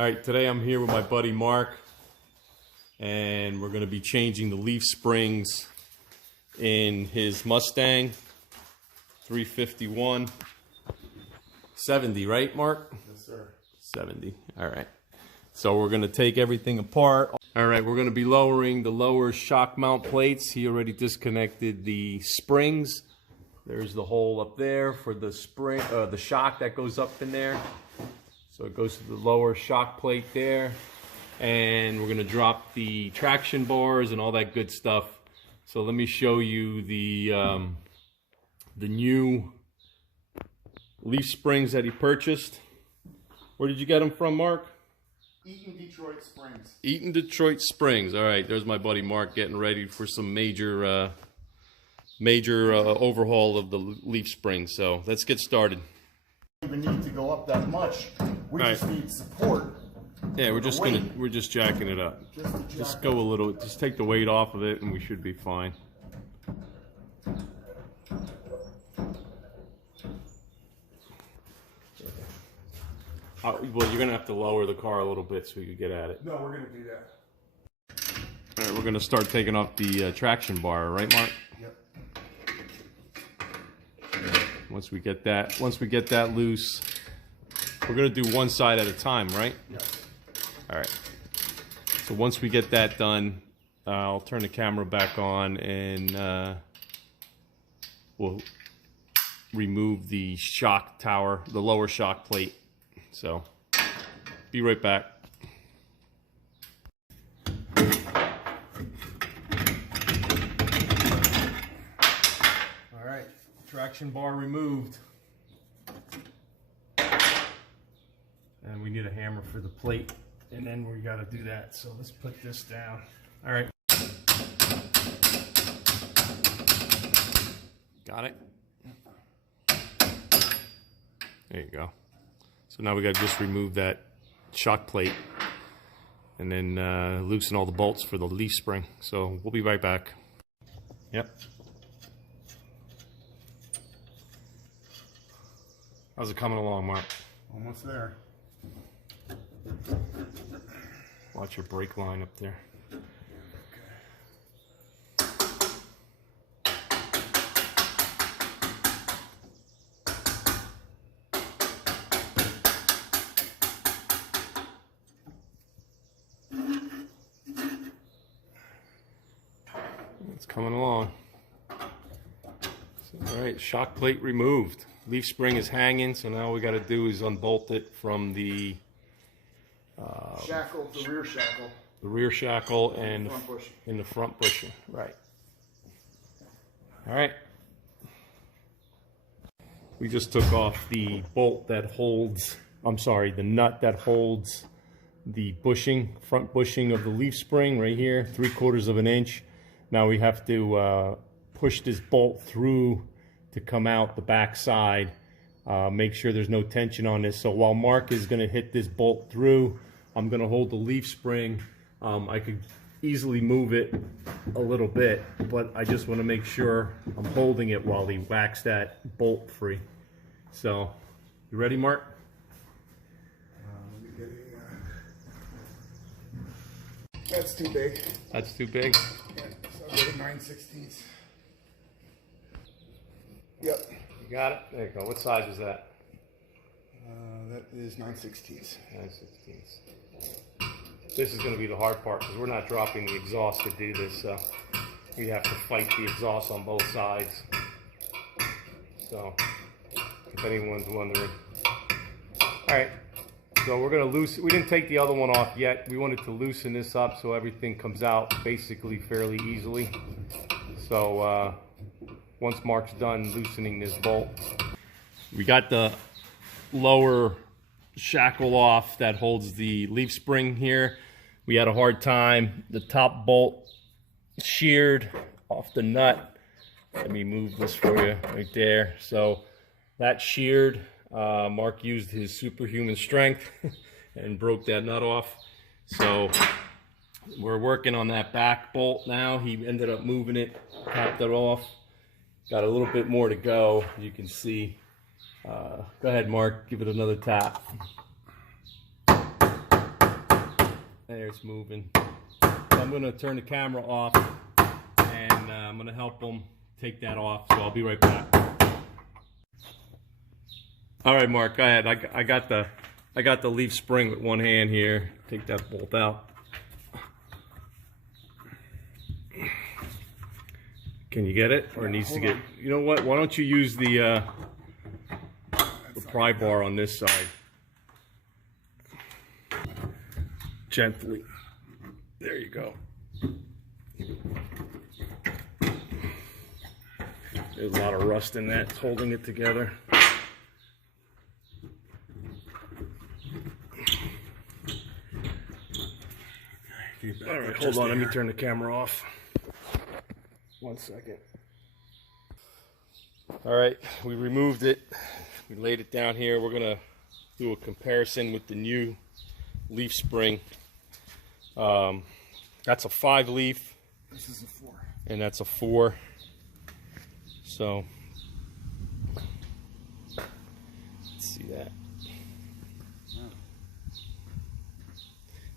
All right, today I'm here with my buddy Mark, and we're going to be changing the leaf springs in his Mustang 351. 70, right, Mark? Yes, sir. 70. All right. So we're going to take everything apart. All right, we're going to be lowering the lower shock mount plates. He already disconnected the springs. There's the hole up there for the spring, the shock that goes up in there. So it goes to the lower shock plate there. And we're going to drop the traction bars and all that good stuff. So let me show you the new leaf springs that he purchased. Where did you get them from, Mark? Eaton Detroit Springs. Eaton Detroit Springs. All right, there's my buddy Mark getting ready for some major overhaul of the leaf springs. So let's get started. Even need to go up that much. We just need support. Yeah, we're just jacking it up. Just go a little. Just take the weight off of it, and we should be fine. Well, you're gonna have to lower the car a little bit so you can get at it. No, we're gonna do that. All right, we're gonna start taking off the traction bar, right, Mark? Yep. Once we get that loose, we're gonna do one side at a time, right? Yep. All right. So once we get that done, I'll turn the camera back on and we'll remove the shock tower, the lower shock plate. So, be right back. All right, traction bar removed. And we need a hammer for the plate, and then we got to do that. So let's put this down. All right. Got it? There you go. So now we got to just remove that shock plate and then loosen all the bolts for the leaf spring. So we'll be right back. Yep. How's it coming along, Mark? Almost there. Watch your brake line up there. It's coming along. So, all right, shock plate removed. Leaf spring is hanging, so now all we got to do is unbolt it from the Shackle, the rear shackle. The rear shackle and front bushing. in the front bushing. Right. All right. We just took off the bolt that holds, the nut that holds the bushing, front bushing of the leaf spring right here, 3/4 of an inch. Now we have to push this bolt through to come out the back side. Make sure there's no tension on this. So while Mark is going to hit this bolt through, I'm going to hold the leaf spring. I could easily move it a little bit, but I just want to make sure I'm holding it while he whacks that bolt free. So, you ready, Mark? That's too big. That's too big? Yeah, so I'll go to 9/16. Yep. You got it? There you go. What size is that? That is 9/16. 9/16. This is going to be the hard part because we're not dropping the exhaust to do this. So we have to fight the exhaust on both sides. So, if anyone's wondering. All right. So we're going to loosen. We didn't take the other one off yet. We wanted to loosen this up so everything comes out basically fairly easily. So once Mark's done loosening this bolt, we got the lower shackle off that holds the leaf spring here. We had a hard time. The top bolt sheared off the nut. Let me move this for you right there. So that sheared. Mark used his superhuman strength and broke that nut off. So we're working on that back bolt now. He ended up moving it, popped it off. Got a little bit more to go, you can see. Go ahead, Mark, give it another tap. There, it's moving. So I'm going to turn the camera off, and I'm going to help them take that off. So I'll be right back. All right, Mark, go ahead. I got the leaf spring with one hand here. Take that bolt out. Can you get it, or it needs to get? You know what? Why don't you use the pry bar on this side? Gently. There you go. There's a lot of rust in that. It's holding it together. All right, hold on. Let me turn the camera off. 1 second. All right, we removed it. We laid it down here. We're gonna do a comparison with the new leaf spring. That's a 5 leaf. This is a 4. And that's a 4. So let's see that.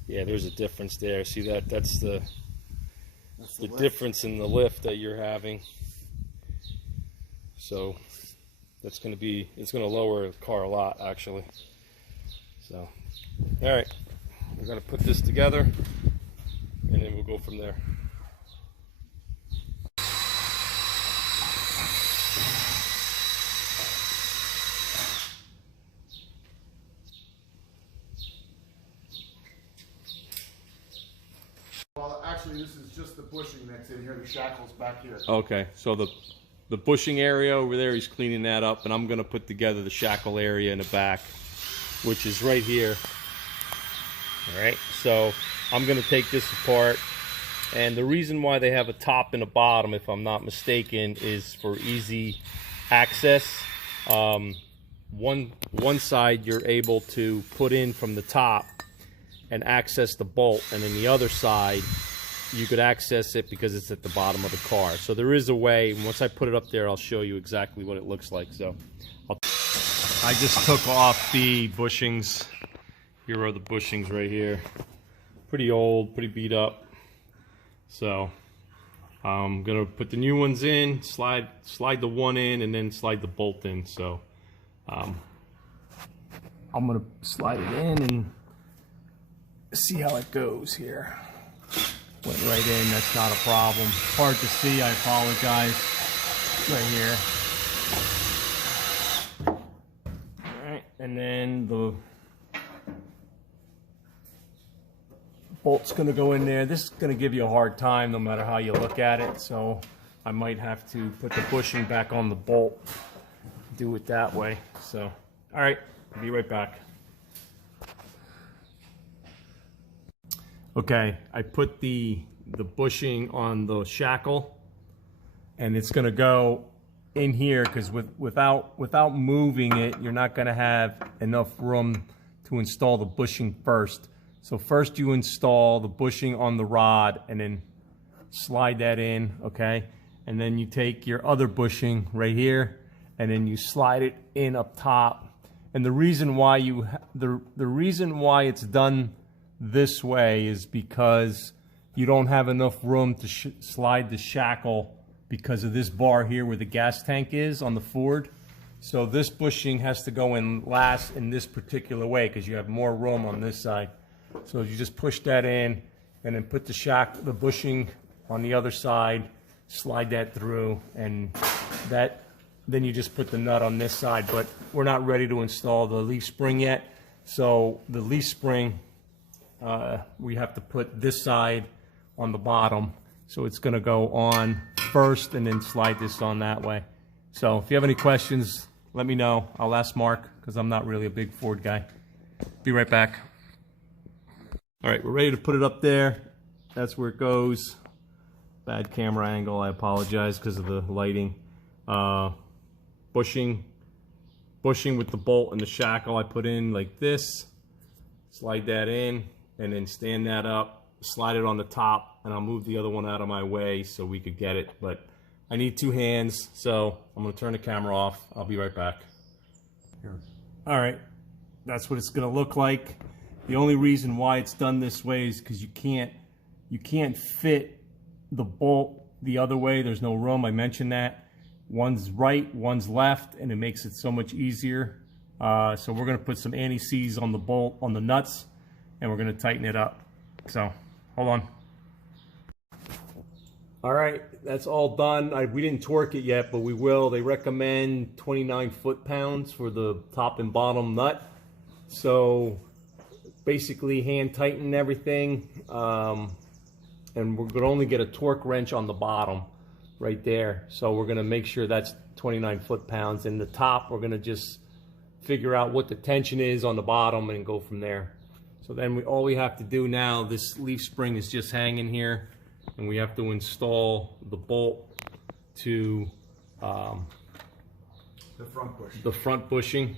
Yeah, there's a difference there. See that? That's the difference in the lift that you're having. So that's going to be, it's going to lower the car a lot, actually. So, all right, we're going to put this together, and then we'll go from there. Well, actually, this is just the bushing that's in here. The shackle's back here. Okay, so the bushing area over there, he's cleaning that up, and I'm going to put together the shackle area in the back, which is right here. All right, so I'm going to take this apart, and the reason why they have a top and a bottom, if I'm not mistaken, is for easy access. One side you're able to put in from the top and access the bolt, and then the other side you could access it because it's at the bottom of the car. So there is a way. Once I put it up there, I'll show you exactly what it looks like. So I just took off the bushings. Here are the bushings right here. Pretty old, pretty beat up. So I'm gonna put the new ones in, slide the one in, and then slide the bolt in. So I'm gonna slide it in and see how it goes here. Went right in, that's not a problem. Hard to see, I apologize. Right here. Alright, and then the bolt's gonna go in there. This is gonna give you a hard time no matter how you look at it, so I might have to put the bushing back on the bolt. Do it that way. So, alright, I'll be right back. Okay, I put the bushing on the shackle, and it's going to go in here because without moving it, you're not going to have enough room to install the bushing first. So first you install the bushing on the rod and then slide that in, okay? And then you take your other bushing right here and then you slide it in up top. And the reason why the reason why it's done this way is because you don't have enough room to slide the shackle because of this bar here where the gas tank is on the Ford. So this bushing has to go in last in this particular way because you have more room on this side. So you just push that in and then put the bushing on the other side, slide that through, and then you just put the nut on this side. But we're not ready to install the leaf spring yet. So the leaf spring, we have to put this side on the bottom. So it's going to go on first and then slide this on that way. So if you have any questions, let me know. I'll ask Mark because I'm not really a big Ford guy. Be right back. All right, we're ready to put it up there. That's where it goes. Bad camera angle, I apologize because of the lighting. Bushing with the bolt and the shackle I put in like this. Slide that in and then stand that up, slide it on the top, and I'll move the other one out of my way so we could get it. But I need 2 hands, so I'm gonna turn the camera off. I'll be right back. Here. All right, that's what it's gonna look like. The only reason why it's done this way is because you can't fit the bolt the other way. There's no room. I mentioned that. One's right, one's left, and it makes it so much easier. So we're going to put some anti-seize on the bolt, on the nuts, and we're going to tighten it up. So hold on. All right, that's all done. We didn't torque it yet, but we will. They recommend 29 foot-pounds for the top and bottom nut. So basically hand tighten everything, and we're going to only get a torque wrench on the bottom right there. So we're going to make sure that's 29 foot-pounds. And the top, we're going to just figure out what the tension is on the bottom and go from there. So then all we have to do now, this leaf spring is just hanging here, and we have to install the bolt to the front bushing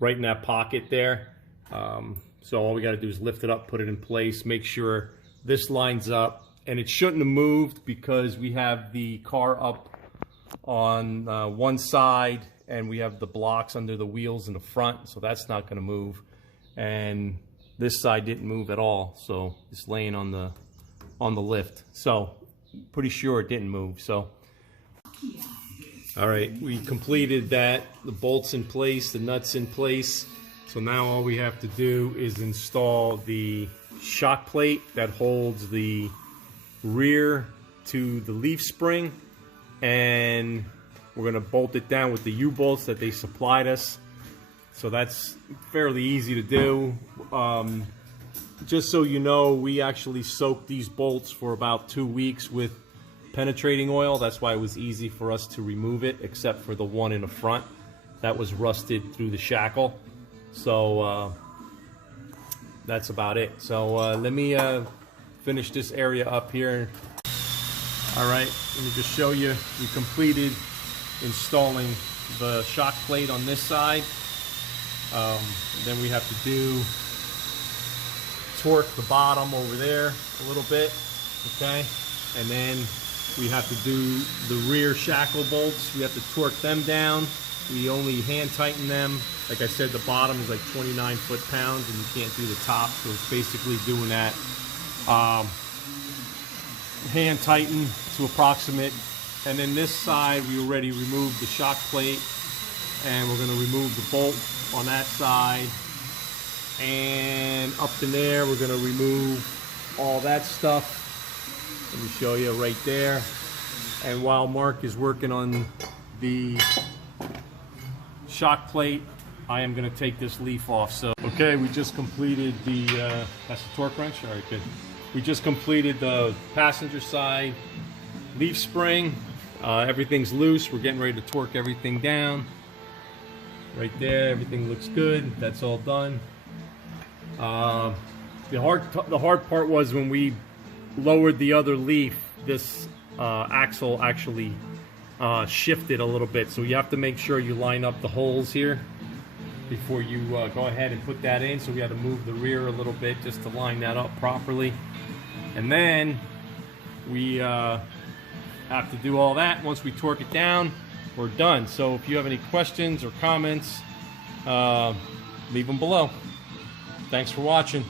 right in that pocket there. So all we got to do is lift it up, put it in place, make sure this lines up, and it shouldn't have moved because we have the car up on one side and we have the blocks under the wheels in the front, so that's not going to move. And this side didn't move at all, so it's laying on the lift. So pretty sure it didn't move. So all right, we completed that. The bolts in place, the nuts in place. So now all we have to do is install the shock plate that holds the rear to the leaf spring, and we're going to bolt it down with the U-bolts that they supplied us. So that's fairly easy to do. Just so you know, we actually soaked these bolts for about 2 weeks with penetrating oil. That's why it was easy for us to remove it, except for the one in the front that was rusted through the shackle. So that's about it. So let me finish this area up here. All right, let me just show you. We completed installing the shock plate on this side. Then we have to torque the bottom over there a little bit, okay? And then we have to do the rear shackle bolts. We have to torque them down. We only hand tighten them. Like I said, the bottom is like 29 foot-pounds, and you can't do the top, so it's basically doing that hand tighten to approximate. And then this side, we already removed the shock plate, and we're going to remove the bolt on that side. And up in there, we're going to remove all that stuff. Let me show you right there. And while Mark is working on the shock plate, I am going to take this leaf off. So, okay, we just completed the, that's the torque wrench? All right, good. We just completed the passenger side leaf spring. Everything's loose. We're getting ready to torque everything down. Right there, everything looks good. That's all done. The hard part was when we lowered the other leaf, this axle actually shifted a little bit. So you have to make sure you line up the holes here before you go ahead and put that in. So we had to move the rear a little bit just to line that up properly. And then we have to do all that. Once we torque it down, we're done. So if you have any questions or comments, leave them below. Thanks for watching.